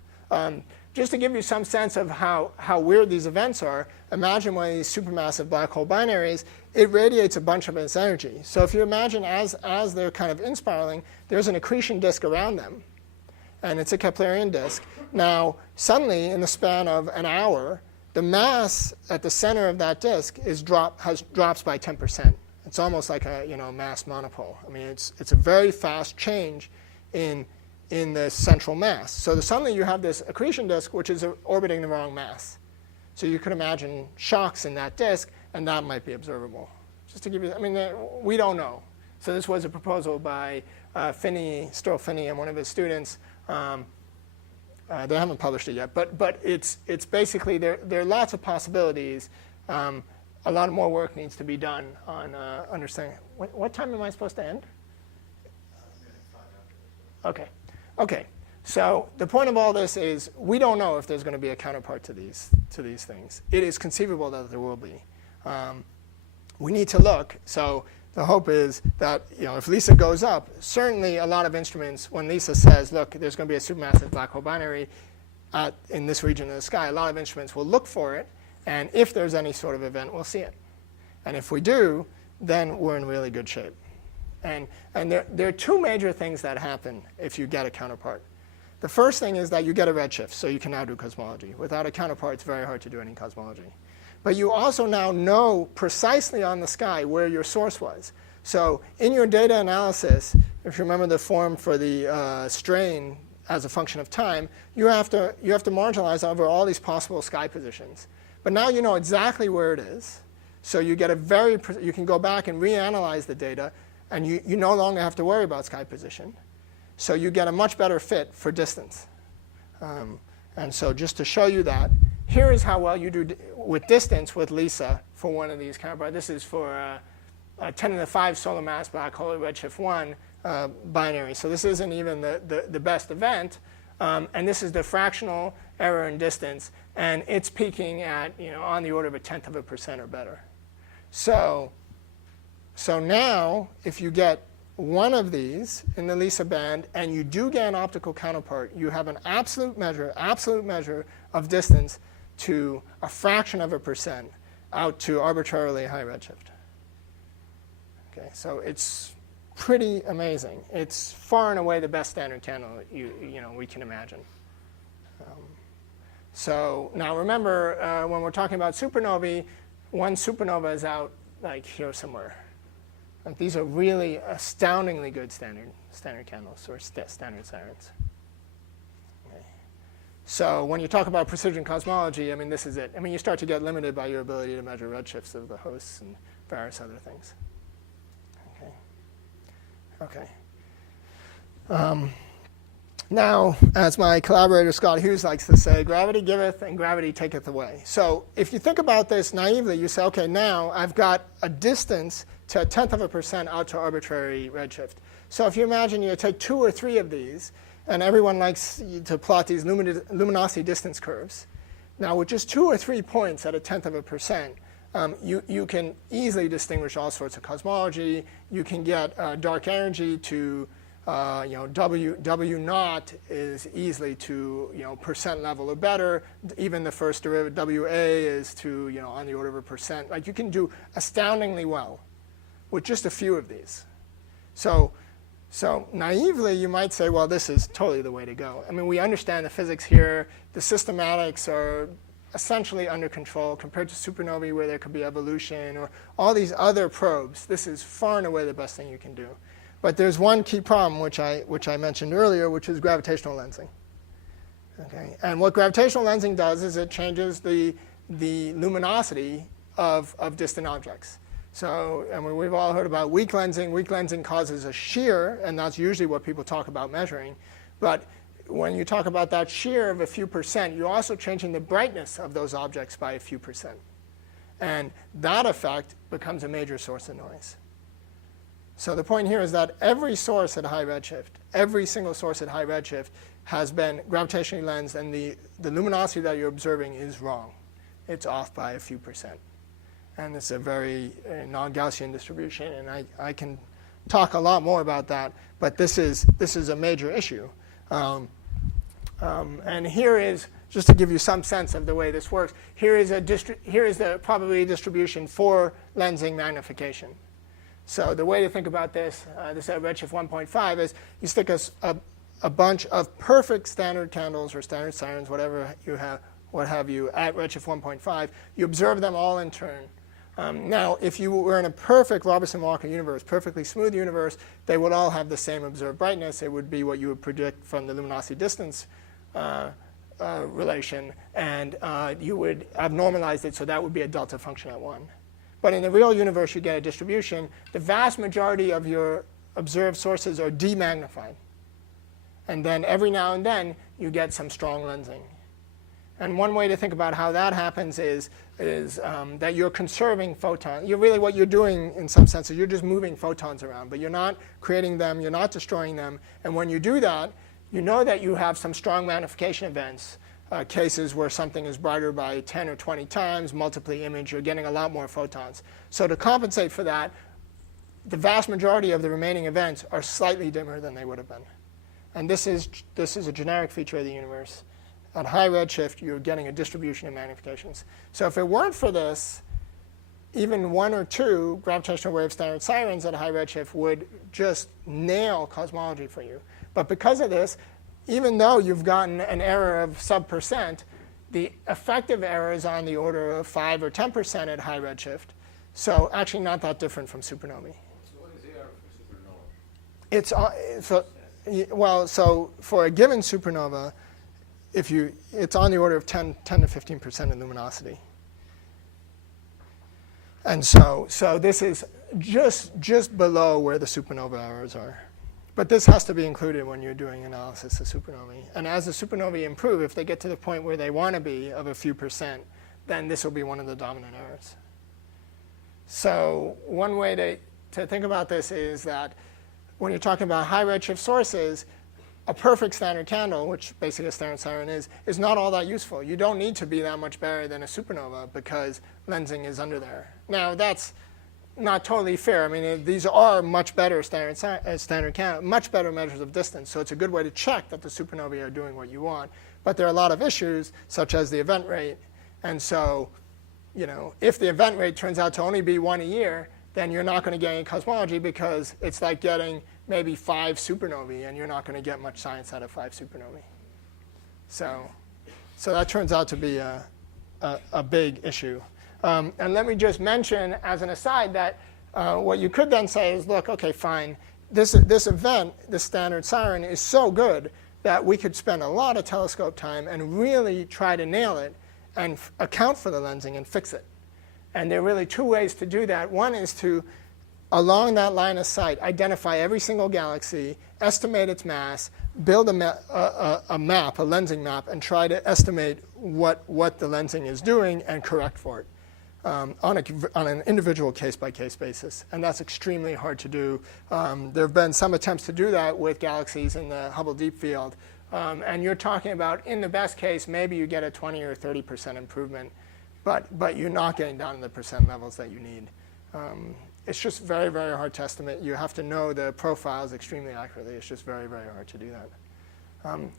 Just to give you some sense of how weird these events are, imagine one of these supermassive black hole binaries. It radiates a bunch of its energy. So if you imagine as they're kind of inspiraling, there's an accretion disk around them. And it's a Keplerian disk. Now, suddenly, in the span of an hour, the mass at the center of that disk drops by 10%. It's almost like a mass monopole. It's a very fast change in the central mass. So suddenly you have this accretion disk which is orbiting the wrong mass. So you could imagine shocks in that disk, and that might be observable. Just to give you, we don't know. So this was a proposal by Sturl Finney and one of his students. They haven't published it yet, but it's basically there are lots of possibilities. a lot more work needs to be done on understanding. What time am I supposed to end? Okay. Okay. So the point of all this is we don't know if there's going to be a counterpart to these things. It is conceivable that there will be. We need to look. So the hope is that if LISA goes up, certainly a lot of instruments, when LISA says, look, there's going to be a supermassive black hole binary in this region of the sky, a lot of instruments will look for it. And if there's any sort of event, we'll see it. And if we do, then we're in really good shape. And there are two major things that happen if you get a counterpart. The first thing is that you get a redshift, so you can now do cosmology. Without a counterpart, it's very hard to do any cosmology. But you also now know precisely on the sky where your source was. So in your data analysis, if you remember the form for the strain as a function of time, you have to marginalize over all these possible sky positions. But now you know exactly where it is. So you get you can go back and reanalyze the data, and you no longer have to worry about sky position. So you get a much better fit for distance. And so just to show you that, here is how well you do with distance with LISA for one of these counterparts. This is for a 10 to the 5 solar mass black hole redshift 1 binary. So this isn't even the best event. And this is the fractional error in distance. And it's peaking at on the order of 0.1% or better. So now, if you get one of these in the LISA band, and you do get an optical counterpart, you have an absolute measure of distance to a fraction of a percent out to arbitrarily high redshift. Okay, so it's pretty amazing. It's far and away the best standard candle we can imagine. So now remember, when we're talking about supernovae, one supernova is out like here somewhere. Like these are really astoundingly good standard candles or standard sirens. Okay. So when you talk about precision cosmology, I mean, this is it. I mean, you start to get limited by your ability to measure redshifts of the hosts and various other things. Okay. Now, as my collaborator Scott Hughes likes to say, gravity giveth and gravity taketh away. So if you think about this naively, you say, okay, now I've got a distance to 0.1% out to arbitrary redshift. So if you imagine you take 2 or 3 of these, and everyone likes to plot these luminosity distance curves. Now with just 2 or 3 points at 0.1%, you can easily distinguish all sorts of cosmology. You can get dark energy to W naught is easily to percent level or better. Even the first derivative WA is to on the order of a percent. Like you can do astoundingly well with just a few of these. So naively you might say, well, this is totally the way to go. I mean, we understand the physics here. The systematics are essentially under control compared to supernovae where there could be evolution or all these other probes. This is far and away the best thing you can do. But there's one key problem which I mentioned earlier, which is gravitational lensing. Okay? And what gravitational lensing does is it changes the luminosity of distant objects. So I mean, we've all heard about weak lensing. Weak lensing causes a shear, and that's usually what people talk about measuring. But when you talk about that shear of a few percent, you're also changing the brightness of those objects by a few percent. And that effect becomes a major source of noise. So the point here is that every source at high redshift, every single source at high redshift has been gravitationally lensed, and the luminosity that you're observing is wrong. It's off by a few percent. And it's a very non-Gaussian distribution, and I can talk a lot more about that, but this is a major issue. And here is, just to give you some sense of the way this works, here is the probability distribution for lensing magnification. So the way to think about this, this at redshift 1.5, is you stick a bunch of perfect standard candles or standard sirens, whatever you have, what have you, at redshift 1.5. You observe them all in turn. Now, if you were in a perfect Robertson-Walker universe, perfectly smooth universe, they would all have the same observed brightness. It would be what you would predict from the luminosity distance relation, and you would have normalized it, so that would be a delta function at 1. But in the real universe, you get a distribution. The vast majority of your observed sources are demagnified. And then every now and then, you get some strong lensing. And one way to think about how that happens is that you're conserving photons. What you're doing in some sense is you're just moving photons around, but you're not creating them, you're not destroying them. And when you do that, you know that you have some strong magnification events, cases where something is brighter by 10 or 20 times, multiply image, you're getting a lot more photons. So to compensate for that, the vast majority of the remaining events are slightly dimmer than they would have been. And this is a generic feature of the universe. At high redshift, you're getting a distribution of magnifications. So if it weren't for this, even 1 or 2 gravitational wave standard sirens at high redshift would just nail cosmology for you. But because of this, even though you've gotten an error of sub%, the effective error is on the order of 5 or 10% at high redshift. So actually not that different from supernovae. So what is AR for So supernova? for a given supernova, it's on the order of 10 to 15% in luminosity. And so this is just below where the supernova errors are. But this has to be included when you're doing analysis of supernovae. And as the supernovae improve, if they get to the point where they want to be of a few percent, then this will be one of the dominant errors. So one way to think about this is that when you're talking about high redshift sources, a perfect standard candle, which basically a standard siren is not all that useful. You don't need to be that much better than a supernova because lensing is under there. Now, that's not totally fair. I mean, these are much better standard candle, much better measures of distance. So it's a good way to check that the supernovae are doing what you want. But there are a lot of issues, such as the event rate. And so, if the event rate turns out to only be 1 a year, then you're not going to get any cosmology because it's like getting maybe 5 supernovae, and you're not going to get much science out of 5 supernovae. So that turns out to be a big issue. And let me just mention as an aside that what you could then say is, look, okay, fine. This event, this standard siren, is so good that we could spend a lot of telescope time and really try to nail it and account for the lensing and fix it. And there are really 2 ways to do that. One is to, along that line of sight, identify every single galaxy, estimate its mass, build a map, a lensing map, and try to estimate what the lensing is doing and correct for it on an individual case-by-case basis. And that's extremely hard to do. There have been some attempts to do that with galaxies in the Hubble Deep Field. And you're talking about, in the best case, maybe you get a 20 or 30% improvement. But you're not getting down to the percent levels that you need. It's just very, very hard to estimate. You have to know the profiles extremely accurately. It's just very, very hard to do that.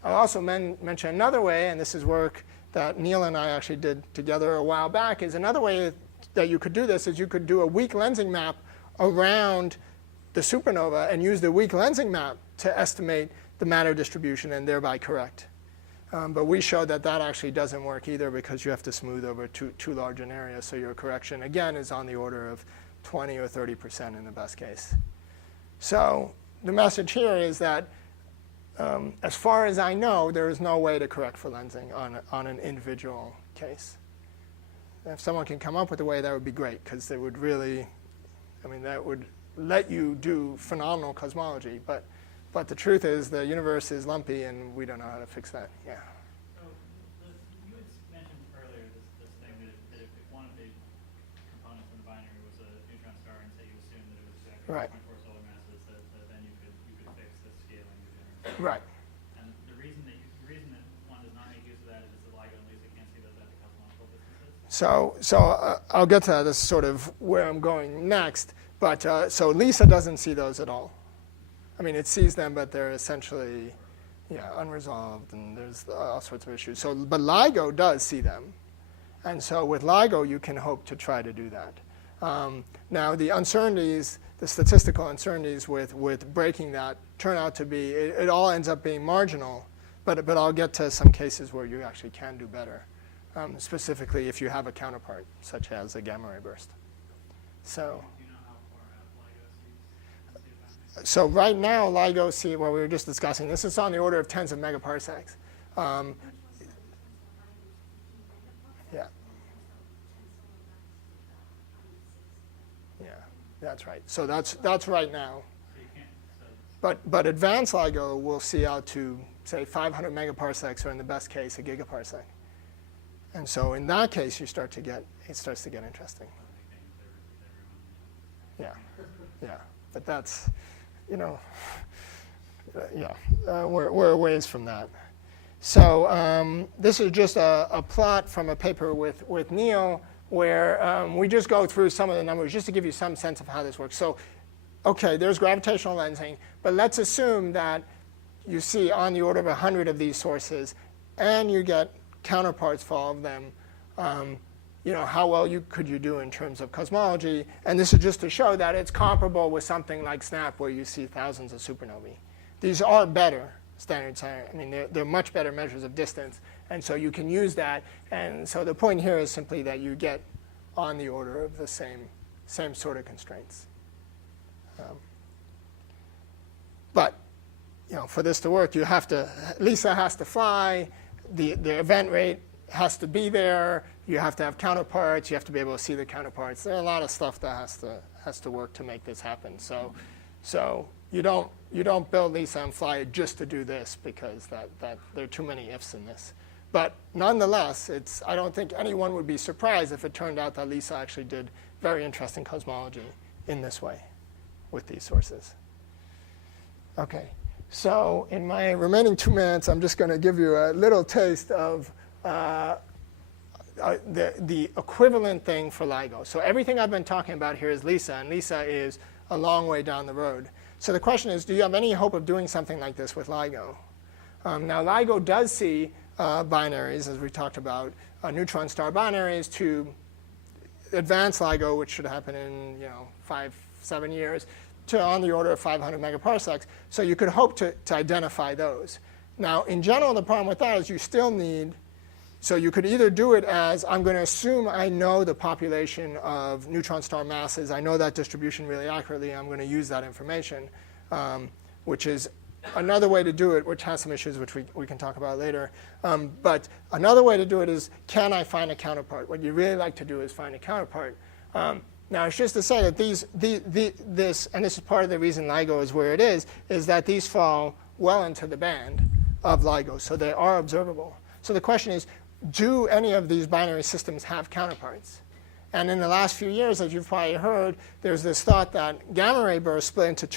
I'll also mention another way, and this is work that Neil and I actually did together a while back, is another way that you could do this is you could do a weak lensing map around the supernova and use the weak lensing map to estimate the matter distribution and thereby correct. But we showed that actually doesn't work either because you have to smooth over too large an area. So your correction, again, is on the order of 20 or 30% in the best case. So the message here is that as far as I know, there is no way to correct for lensing on an individual case. If someone can come up with a way, that would be great because they would really, that would let you do phenomenal cosmology. But the truth is the universe is lumpy, and we don't know how to fix that. Yeah. So you had mentioned earlier this thing that if one of the components in the binary was a neutron star, and say you assume that it was exactly Right. 24 solar masses, that then you could fix the scaling. Right. And the reason that one does not make use of that is that LIGO and LISA can't see those at the cosmological distances. So I'll get to that. This is sort of where I'm going next. But so LISA doesn't see those at all. It sees them, but they're essentially unresolved, and there's all sorts of issues. But LIGO does see them. And so with LIGO, you can hope to try to do that. Now, the uncertainties, the statistical uncertainties with breaking that turn out to be, it all ends up being marginal. But I'll get to some cases where you actually can do better, specifically if you have a counterpart, such as a gamma ray burst. So. So right now, LIGO see what we were just discussing. This is on the order of tens of megaparsecs. Yeah, that's right. So that's right now. But advanced LIGO will see out to say 500 megaparsecs, or in the best case, a gigaparsec. And so in that case, it starts to get interesting. Yeah, yeah. But that's, we're a ways from that. So this is just a plot from a paper with Neil where we just go through some of the numbers just to give you some sense of how this works. So, okay, there's gravitational lensing, but let's assume that you see on the order of 100 of these sources, and you get counterparts for all of them. How well could you do in terms of cosmology? And this is just to show that it's comparable with something like SNAP, where you see thousands of supernovae. These are better standard science. I mean, they're much better measures of distance, and so you can use that. And so the point here is simply that you get on the order of the same sort of constraints. But for this to work, LISA has to fly, the event rate has to be there, you have to have counterparts, you have to be able to see the counterparts. There are a lot of stuff that has to work to make this happen. So you don't build LISA and fly it just to do this, because that there are too many ifs in this. But nonetheless, I don't think anyone would be surprised if it turned out that LISA actually did very interesting cosmology in this way with these sources. Okay, so in my remaining 2 minutes, I'm just going to give you a little taste of the equivalent thing for LIGO. So everything I've been talking about here is LISA, and LISA is a long way down the road. So the question is, do you have any hope of doing something like this with LIGO? Now, LIGO does see binaries, as we talked about, neutron star binaries to advanced LIGO, which should happen in 5-7 years, to on the order of 500 megaparsecs. So you could hope to identify those. Now, in general, the problem with that is you still need, so you could either do it as, I'm going to assume I know the population of neutron star masses, I know that distribution really accurately, I'm going to use that information, which is another way to do it, which has some issues which we can talk about later. But another way to do it is, can I find a counterpart? What you really like to do is find a counterpart. Now, it's just to say that this, and this is part of the reason LIGO is where it is that these fall well into the band of LIGO, so they are observable. So the question is, do any of these binary systems have counterparts? And in the last few years, as you've probably heard, there's this thought that gamma ray bursts split into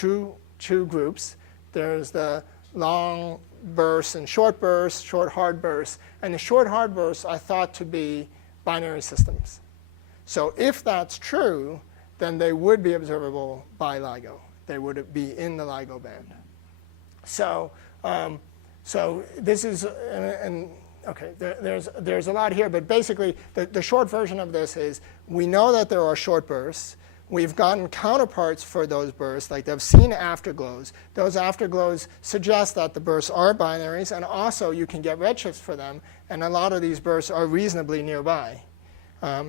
two groups. There's the long bursts and short bursts, short hard bursts. And the short hard bursts are thought to be binary systems. So if that's true, then they would be observable by LIGO. They would be in the LIGO band. So this is, okay, there's a lot here, but basically the short version of this is we know that there are short bursts. We've gotten counterparts for those bursts, like they've seen afterglows. Those afterglows suggest that the bursts are binaries, and also you can get redshifts for them, and a lot of these bursts are reasonably nearby.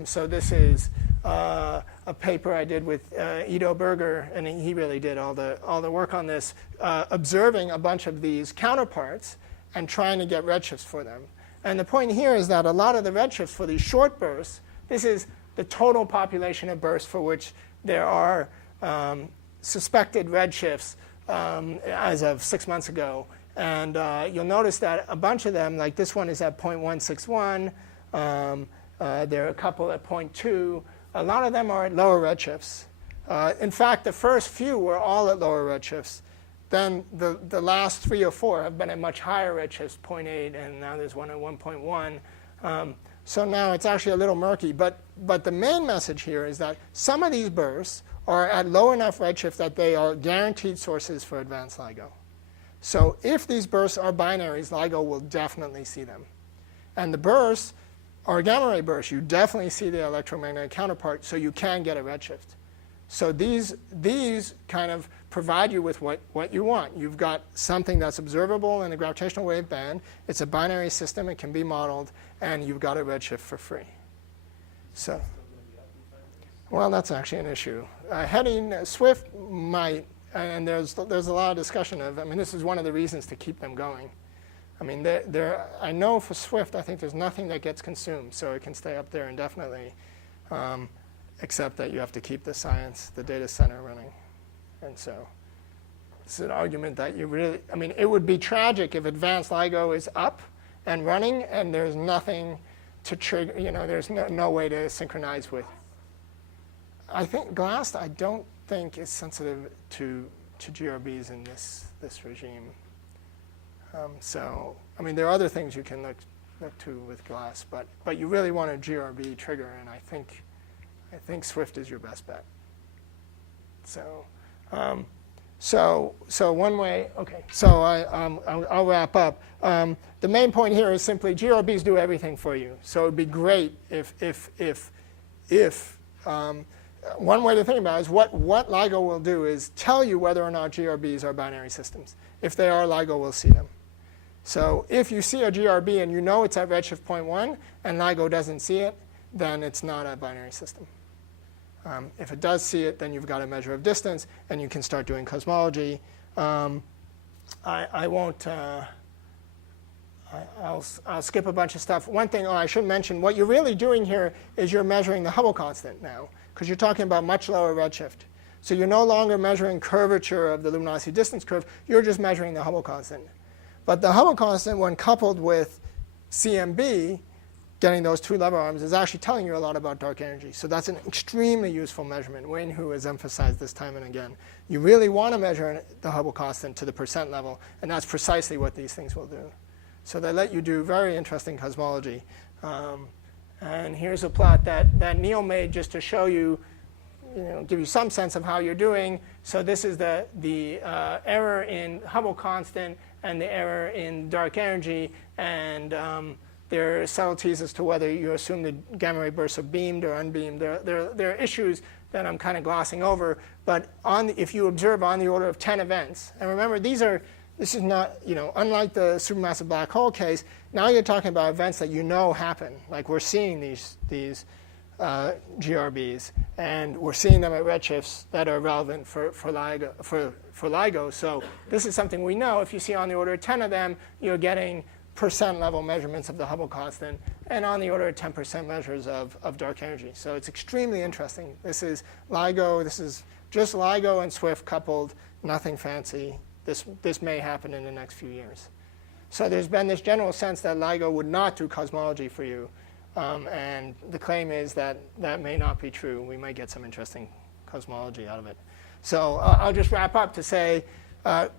So this is a paper I did with Ido Berger, and he really did all the work on this, observing a bunch of these counterparts and trying to get redshifts for them. And the point here is that a lot of the redshifts for these short bursts, this is the total population of bursts for which there are suspected redshifts as of 6 months ago. And you'll notice that a bunch of them, like this one is at 0.161. There are a couple at 0.2. A lot of them are at lower redshifts. In fact, the first few were all at lower redshifts. Then the last 3 or 4 have been at much higher redshifts, 0.8, and now there's one at 1.1. So now it's actually a little murky. But the main message here is that some of these bursts are at low enough redshift that they are guaranteed sources for advanced LIGO. So if these bursts are binaries, LIGO will definitely see them. And the bursts are gamma ray bursts. You definitely see the electromagnetic counterpart, so you can get a redshift. So these kind of provide you with what you want. You've got something that's observable in the gravitational wave band. It's a binary system. It can be modeled. And you've got a redshift for free. So, well, that's actually an issue. Heading Swift might, and there's a lot of discussion of, I mean, this is one of the reasons to keep them going. I mean, I know for Swift, I think there's nothing that gets consumed, so it can stay up there indefinitely, except that you have to keep the data center running. And so it's an argument that you really, I mean, it would be tragic if advanced LIGO is up and running and there's nothing to trigger, there's no way to synchronize with. I think glass, I don't think is sensitive to GRBs in this regime. So, I mean, there are other things you can look to with glass, but you really want a GRB trigger, and I think Swift is your best bet. So, so one way. Okay. So I'll wrap up. The main point here is simply GRBs do everything for you. So it'd be great if one way to think about it is what LIGO will do is tell you whether or not GRBs are binary systems. If they are, LIGO will see them. So if you see a GRB and you know it's at redshift 0.1 and LIGO doesn't see it, then it's not a binary system. If it does see it, then you've got a measure of distance, and you can start doing cosmology. I won't. I'll skip a bunch of stuff. One thing I should mention: what you're really doing here is you're measuring the Hubble constant now, because you're talking about much lower redshift. So you're no longer measuring curvature of the luminosity distance curve. You're just measuring the Hubble constant. But the Hubble constant, when coupled with CMB, getting those two lever arms, is actually telling you a lot about dark energy. So that's an extremely useful measurement. Wayne Hu has emphasized this time and again. You really want to measure the Hubble constant to the percent level, and that's precisely what these things will do. So they let you do very interesting cosmology. And here's a plot that Neil made just to show you, give you some sense of how you're doing. So this is the error in Hubble constant and the error in dark energy, and there are subtleties as to whether you assume the gamma ray bursts are beamed or unbeamed. There are issues that I'm kind of glossing over, but if you observe on the order of 10 events, and remember this is not, unlike the supermassive black hole case, now you're talking about events that happen. Like we're seeing these GRBs, and we're seeing them at redshifts that are relevant for LIGO. So this is something we know. If you see on the order of 10 of them, you're getting percent level measurements of the Hubble constant, and on the order of 10% measures of dark energy. So it's extremely interesting. This is LIGO. This is just LIGO and Swift coupled, nothing fancy. This may happen in the next few years. So there's been this general sense that LIGO would not do cosmology for you. And the claim is that may not be true. We might get some interesting cosmology out of it. So I'll just wrap up to say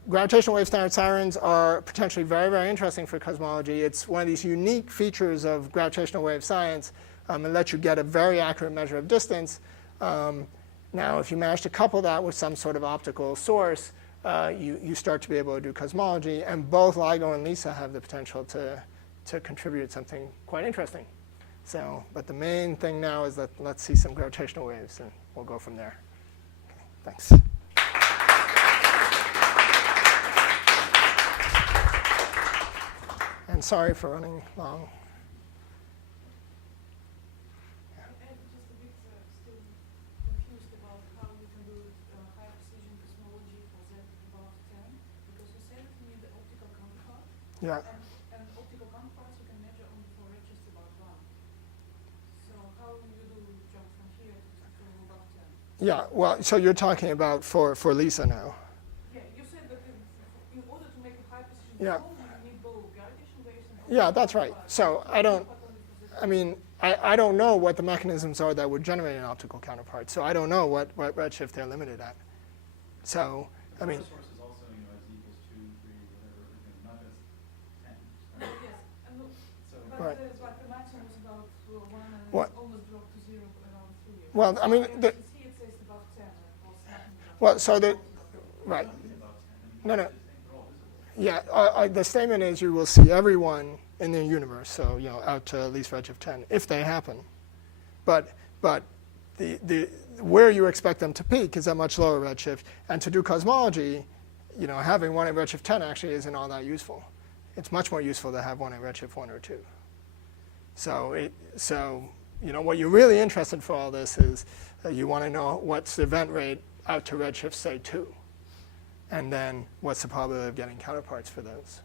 gravitational wave standard sirens are potentially very, very interesting for cosmology. It's one of these unique features of gravitational wave science. It lets you get a very accurate measure of distance. Now, if you manage to couple that with some sort of optical source, you start to be able to do cosmology. And both LIGO and LISA have the potential to contribute something quite interesting. So, but the main thing now is that let's see some gravitational waves, and we'll go from there. Okay, thanks. And sorry for running long. I'm just a bit still confused about how you can do high precision cosmology for Z above 10, because you said you need the optical counterpart. Yeah. And optical counterparts you can measure only for redshifts about 1. So how will you do jump from here to above 10? Yeah, well, so you're talking about for LISA now. Yeah, you said that in order to make a high precision Yeah. cosmology, you need both gravitational waves and Yeah, optical that's right. counterparts. So I don't know what the mechanisms are that would generate an optical counterpart. So I don't know what redshift they're limited at. So, I mean. The source is also, as equals 2, 3, whatever, not just 10. Yes, and So, but Right. there's like the maximum is about 1 and What? it's almost dropped to 0 around 3. Well, I mean, You see it says above 10 or something. Well, so right. about 10. No. They're all visible. Yeah, the statement is you will see everyone in the universe, so out to at least redshift 10, if they happen. But the where you expect them to peak is at much lower redshift, and to do cosmology, having one at redshift 10 actually isn't all that useful. It's much more useful to have one at redshift 1 or 2. So what you're really interested for all this is you want to know what's the event rate out to redshift, say 2, and then what's the probability of getting counterparts for those.